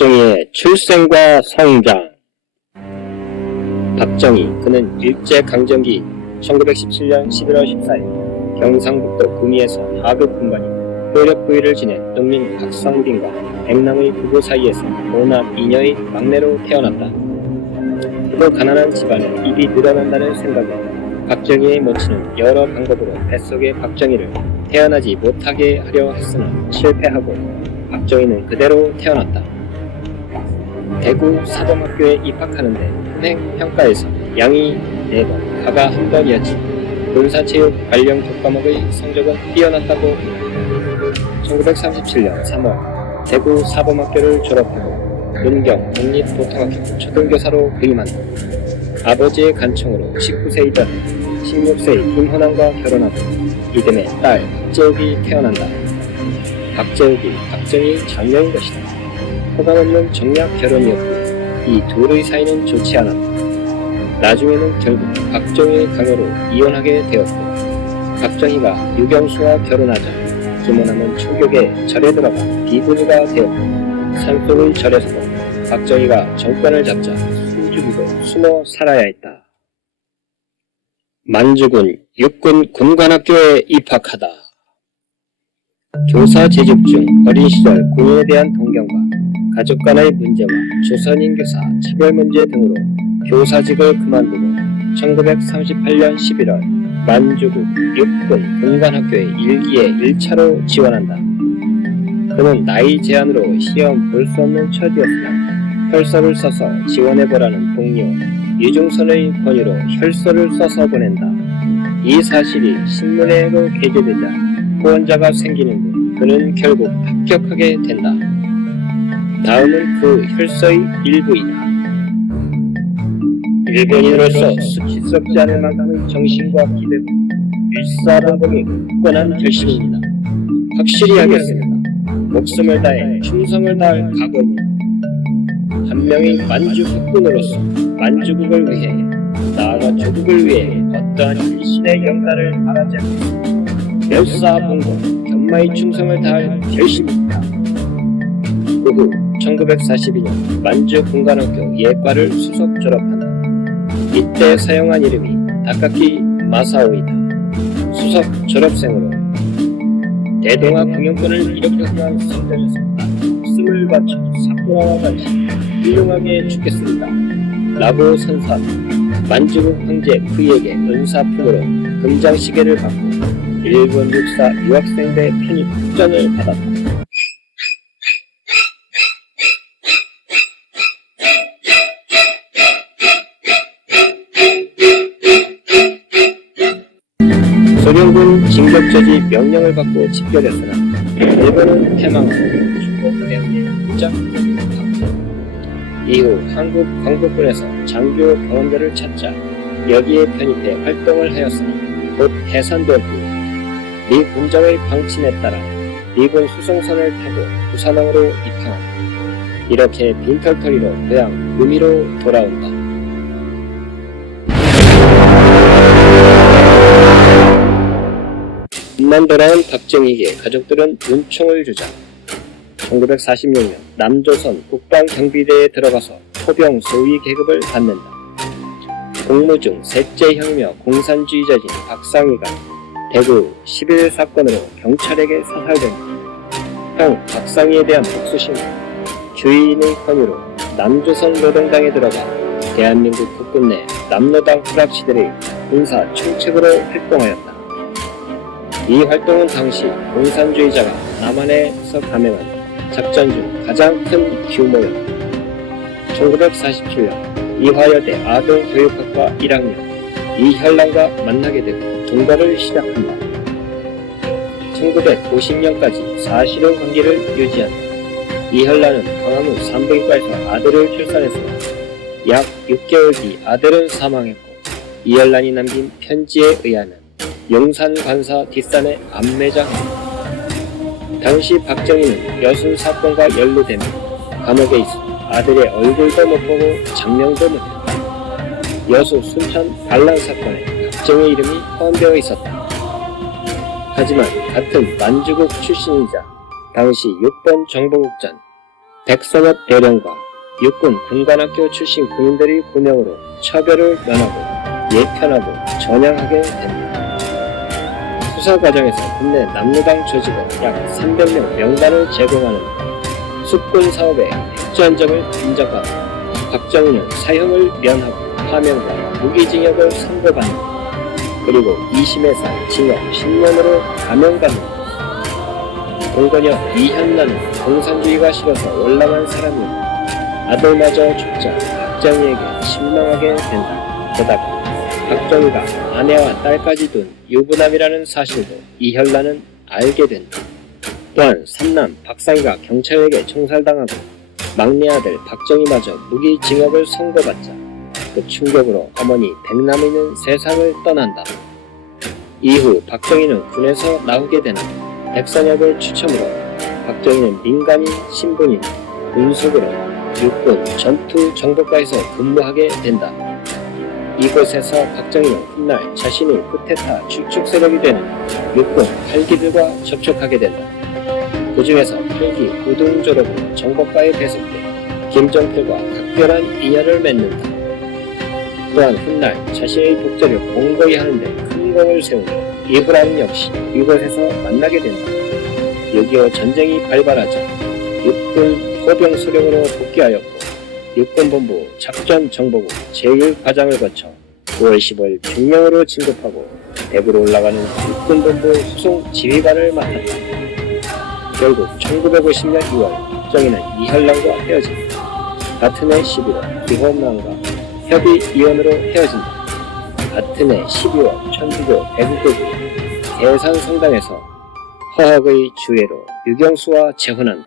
박정희의 출생과 성장. 박정희, 그는 일제강점기 1917년 11월 14일 경상북도 구미에서 하급 군관이 효력 부위를 지낸 농민 박상빈과 백남의 부부 사이에서 오남 이녀의 막내로 태어났다. 그도 가난한 집안에 입이 늘어난다는 생각에 박정희의 모친은 여러 방법으로 뱃속의 박정희를 태어나지 못하게 하려 했으나 실패하고 박정희는 그대로 태어났다. 대구 사범학교에 입학하는데 흥행평가에서 양이 4번, 가가 1번이었지. 군사체육 발령 교과목의 성적은 뛰어났다고 합니다. 1937년 3월 대구 사범학교를 졸업하고 문경 국립보통학교 초등교사로 부임한다. 아버지의 간청으로 19세이던 16세의 김호남과 결혼하고 이듬해 딸 박재욱이 태어난다. 박재욱이 박정희 장녀인 것이다. 호감없는 정략 결혼이었고 이 둘의 사이는 좋지 않았다. 나중에는 결국 박정희의 강요로 이혼하게 되었고 박정희가 유경수와 결혼하자 김호남은 충격에 절에 들어가 비구니가 되었고 산속의 절에서도 박정희가 정권을 잡자 숨죽이고 숨어 살아야 했다. 만주군 육군 군관학교에 입학하다. 교사 재직 중 어린 시절 군인에 대한 동경과 가족 간의 문제와 조선인교사 차별 문제 등으로 교사직을 그만두고 1938년 11월 만주국 육군 군관학교에 1기에 1차로 지원한다. 그는 나이 제한으로 시험 볼 수 없는 처지였으나 혈서를 써서 지원해보라는 동료 유중선의 권유로 혈서를 써서 보낸다. 이 사실이 신문에도 게재되자 후원자가 생기는 등 그는 결국 합격하게 된다. 다음은 그 혈서의 일부이다. 일본인으로서 수치스럽지 않을 만큼의 정신과 기대고 일사라봉이 굳건한 결심입니다. 확실히 하겠습니다. 목숨을 다해 충성을 다할 각오입니다. 한 명의 만주 국군으로서 만주국을 위해 나아가 조국을 위해 어떠한 일신의 영달을 바라지 않겠습니다. 멸사봉고 견마의 충성을 다할 결심입니다. 그 후 1942년 만주 군관학교 예과를 수석 졸업한다. 이때 사용한 이름이 다카키 마사오이다. 수석 졸업생으로 대동아 공영권을 일으켜서한 선전에서 목숨을 바쳐 사쿠라와 같이 훌륭하게 죽겠습니다 라고 선사하며 만주국 황제 그에게 은사품으로 금장시계를 받고 일본 육사 유학생대 편입 특전을 받았다. 소련군 징병처지 명령을 받고 집결했으나 일본은 패망하고 중국대응에 무장공격을 받았다. 이후 한국 광복군에서 장교 경원대를 찾자 여기에 편입해 활동을 하였으나 곧 해산된 후 미 군정의 방침에 따라 미군 수송선을 타고 부산항으로 입항한다. 이렇게 빈털터리로 고향 구미로 돌아온다. 군만 돌아온 박정희에게 가족들은 은총을 주자 1946년 남조선 국방경비대에 들어가서 포병 소위 계급을 받는다. 복무 중 셋째 형이며 공산주의자진 박상희가 대구 11 사건으로 경찰에게 사살된다. 형 박상희에 대한 복수심과 주인의 권유로 남조선 노동당에 들어가 대한민국 국군 내 남노당 불합시들의 군사 총책으로 활동하였다. 이 활동은 당시 공산주의자가 남한에서 감행한 작전 중 가장 큰 규모였다. 1947년 이화여대 아동교육학과 1학년 이현란과 만나게 되고 동거를 시작한다. 1950년까지 사실혼 관계를 유지한다. 이현란은 광화문 산부인과에서 아들을 출산해서 약 6개월 뒤 아들은 사망했고 이현란이 남긴 편지에 의하면 용산 관사 뒷산에 암매장한다. 당시 박정희는 여수 사건과 연루되며 감옥에 있어 아들의 얼굴도 못 보고 장명도 못했다. 여수 순천 반란 사건에 박정희 이름이 포함되어 있었다. 하지만 같은 만주국 출신이자 당시 6번 정보국장 백선엽 대령과 육군 군관학교 출신 군인들의 고명으로 처벌을 면하고 예편하고 전향하게 됩니다. 수사 과정에서 국내 남로당 조직원 약 300명 명단을 제공하는 숙군 사업의 핵전적을 인정하고 박정희는 사형을 면하고 파면과 무기징역을 선고받는다. 그리고 2심에서 징역 10년으로 감형받는다. 동거녀 이현란은 공산주의가 싫어서 월남한 사람이고 아들마저 죽자 박정희에게 실망하게 된다. 게다가 박정희가 아내와 딸까지 둔 유부남이라는 사실도 이현란은 알게 된다. 또한 삼남 박상희가 경찰에게 총살당하고 막내 아들 박정희마저 무기징역을 선고받자 그 충격으로 어머니 백남이는 세상을 떠난다. 이후 박정희는 군에서 나오게 되는 백선엽을 추첨으로 박정희는 민간인 신분인 군속으로 육군 전투정보과에서 근무하게 된다. 이곳에서 박정희는 훗날 자신이 쿠데타 주축 세력이 되는 육군 8기들과 접촉하게 된다. 그 중에서 8기 우등조력으로 정보과에 배속돼 김정필과 각별한 인연을 맺는다. 또한 훗날 자신의 독재를 공고히 하는데 큰 공을 세우는 이브라임 역시 이곳에서 만나게 된다. 6.25 전쟁이 발발하자 육군 포병 소령으로 복귀하였고 육군본부 작전정보국 제1과장을 거쳐 9월 15일 중령으로 진급하고 대구로 올라가는 육군본부 수송 지휘관을 맡았다. 결국 1950년 2월 박정희는 이현란과 헤어진다. 같은 해 11월 기호남과 협의위원으로 헤어진다. 같은 해 12월 천주교 대구교구 계산성당에서 허학의 주례로 유경수와 재혼한다.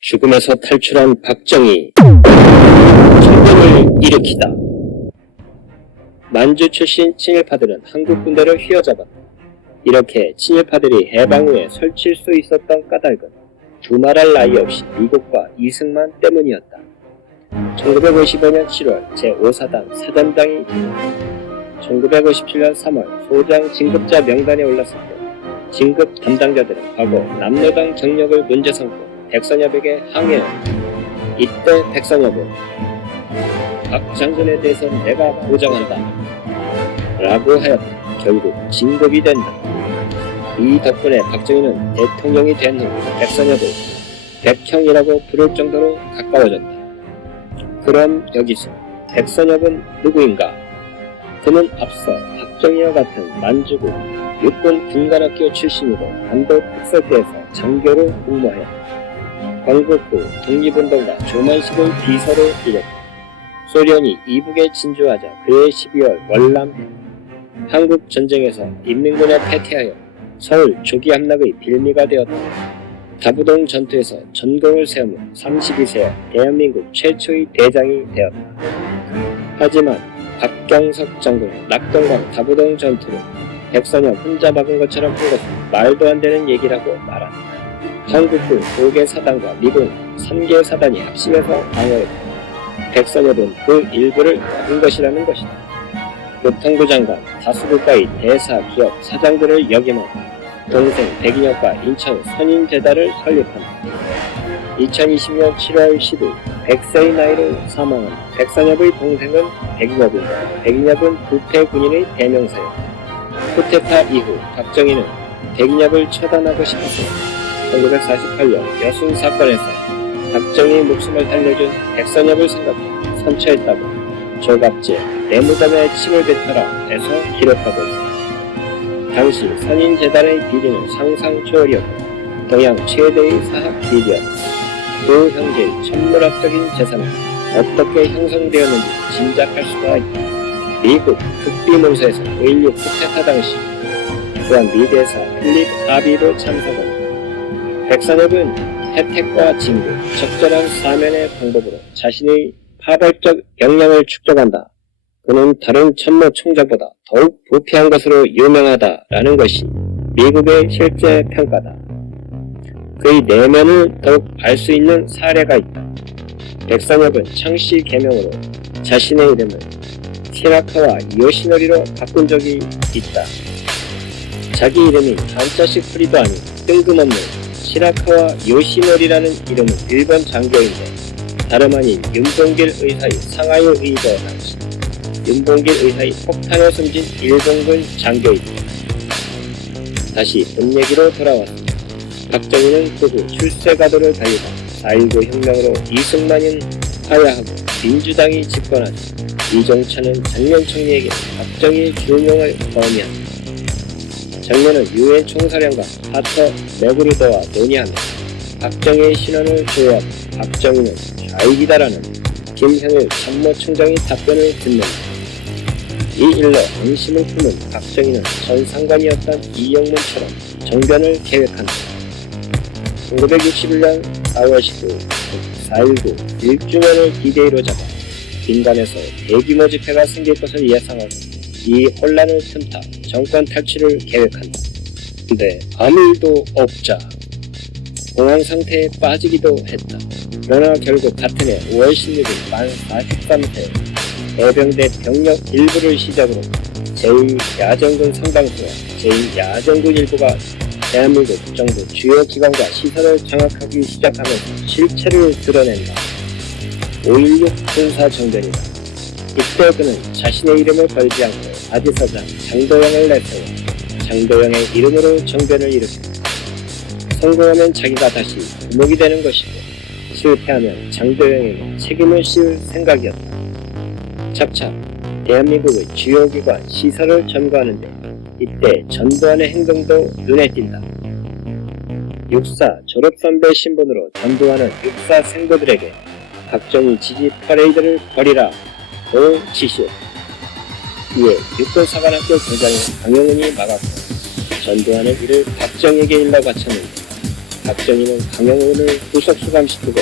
죽음에서 탈출한 박정희 전쟁을 일으키다. 만주 출신 친일파들은 한국 군대를 휘어잡았다. 이렇게 친일파들이 해방 후에 설칠 수 있었던 까닭은 두말할 나위 없이 미국과 이승만 때문이었다. 1955년 7월 제5사단 사단장이 1957년 3월 소장 진급자 명단에 올랐을 때 진급 담당자들은 과거 남로당 경력을 문제 삼고 백선엽에게 항의했다. 이때 백선엽은 박 장군에 대해서는 내가 보장한다 라고 하였다. 결국 진급이 된다. 이 덕분에 박정희는 대통령이 된 후 백선엽을 백형이라고 부를 정도로 가까워졌다. 그럼 여기서 백선엽은 누구인가? 그는 앞서 박정희와 같은 만주국 육군 군관학교 출신이고 반도 특설대에서 장교로 근무하였다. 건국 후 독립운동가 조만식의 비서로 일했다. 소련이 이북에 진주하자 그해 12월 월남 한국전쟁에서 인민군에 패퇴하여 서울 조기 함락의 빌미가 되었다. 다부동 전투에서 전공을 세우며 32세에 대한민국 최초의 대장이 되었다. 하지만 박경석 장군의 낙동강 다부동 전투를 백선엽 혼자 막은 것처럼 한 것은 말도 안 되는 얘기라고 말한다. 한국군 5개 사단과 미군 3개 사단이 합심해서 방어했다. 백선엽은 그 일부를 막은 것이라는 것이다. 교통부 장관 다수국가의 대사 기업 사장들을 역임하고 동생 백인혁과 인천 선인재단을 설립한다. 2020년 7월 10일 100세의 나이로 사망한 백선엽의 동생은 백인혁인가 백인혁은 부패 군인의 대명사였다. 쿠데타 이후 박정희는 백인혁을 처단하고 싶어서 1948년 여순 사건에서 박정희의 목숨을 살려준 백선엽을 생각해 선처했다고 조갑제 내무담에 침을 뱉어라 에서 기록하고 있다. 당시 선인재단의 비리는 상상 초월이었고 동양 최대의 사학 비리였다. 두 형제의 천문학적인 재산은 어떻게 형성되었는지 짐작할 수가 있다. 미국 극비문서에서 5.16 쿠데타 당시 또한 미 대사 필립 하비도 참석한 백선엽은 혜택과 진급, 적절한 사면의 방법으로 자신의 파벌적 역량을 축적한다. 그는 다른 참모 총장보다 더욱 부패한 것으로 유명하다라는 것이 미국의 실제 평가다. 그의 내면을 더욱 알 수 있는 사례가 있다. 백선엽은 창씨 개명으로 자신의 이름을 티라카와 요시노리로 바꾼 적이 있다. 자기 이름이 한자식 풀이도 아닌 뜬금없는 시라카와 요시노리라는 이름은 일본 장교인데 다름 아닌 윤봉길 의사의 상하이 의저 당시 윤봉길 의사의 폭탄에 숨진 일본군 장교입니다. 다시 본 얘기로 돌아왔습니다. 박정희는 그 후 출세가도를 달리다 4.19 혁명으로 이승만은 하야하고 민주당이 집권하자 이종찬은 장면 총리에게 박정희의 중용을 건의합니다. 장면은 유엔 총사령관 하터 메그루더와 논의하며 박정희의 신원을 조회하고 박정희는 좌익이다라는 김현일 참모총장의 답변을 듣는다. 이 일로 앙심을 품은 박정희는 전 상관이었던 이영문처럼 정변을 계획한다. 1961년 4월 19일 4.19 1주년을 디데이로 잡아 빈간에서 대규모 집회가 생길 것을 예상하고 이 혼란을 틈타 정권 탈취를 계획한다. 근데 아무 일도 없자 공황 상태에 빠지기도 했다. 그러나 결국 같은 해 5월 16일 만 43세 해병대 병력 일부를 시작으로 제1야전군 상당수와 제2야전군 일부가 대한민국 정부 주요 기관과 시설을 장악하기 시작하면서 실체를 드러낸다. 5.16 군사정변이다. 이때 그는 자신의 이름을 걸지 않고 바지사장 장도영을 내세워 장도영의 이름으로 정변을 일으켰다. 성공하면 자기가 다시 두목이 되는 것이고 실패하면 장도영에게 책임을 씌울 생각이었다. 차차 대한민국의 주요 기관 시설을 점거하는데 이때 전두환의 행동도 눈에 띈다. 육사 졸업선배 신분으로 전두환은 육사 생도들에게 박정희 지지 퍼레이드를 벌이라 고 지시했다. 이에 육군사관학교 교장인 강영훈이 막았고 전두환은 이를 박정희에게 일러 바쳤는데 박정희는 강영훈을 구속 수감시키고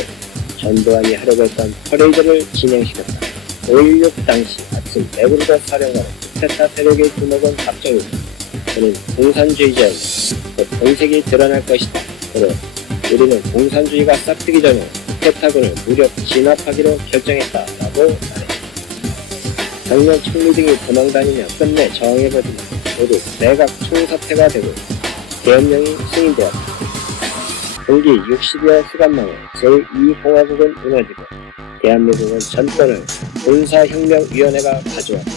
전두환이 하려고 했던 퍼레이드를 진행시켰다. 5.16 당시 아침 메그루더 사령관은 쿠데타 세력의 주목은 박정희다. 그는 공산주의자이다. 곧 본색이 드러날 것이다. 그러 우리는 공산주의가 싹트기 전에 쿠데타군을 무력 진압하기로 결정했다라고 말했다. 장년 총리 등이 도망다니며 끝내 저항해버리며 모두 내각 총사태가 되고 계엄령이 승인되었다. 동기 60여 수간만에 제2공화국은 무너지고 대한민국은 전권을 군사혁명위원회가 가져왔다.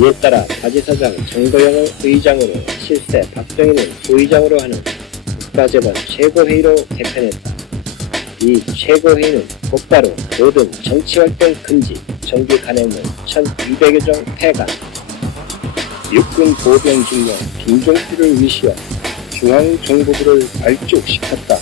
이에 따라 바지사장 장도영을 의장으로 실세 박정희는 부의장으로 하는 국가재벌 최고회의로 개편했다. 이 최고회의는 곧바로 모든 정치활동 금지, 정기 간행물 1200여 종 폐간, 육군 보병 중령 빈종필을 위시하고 중앙정보부를 발족시켰다.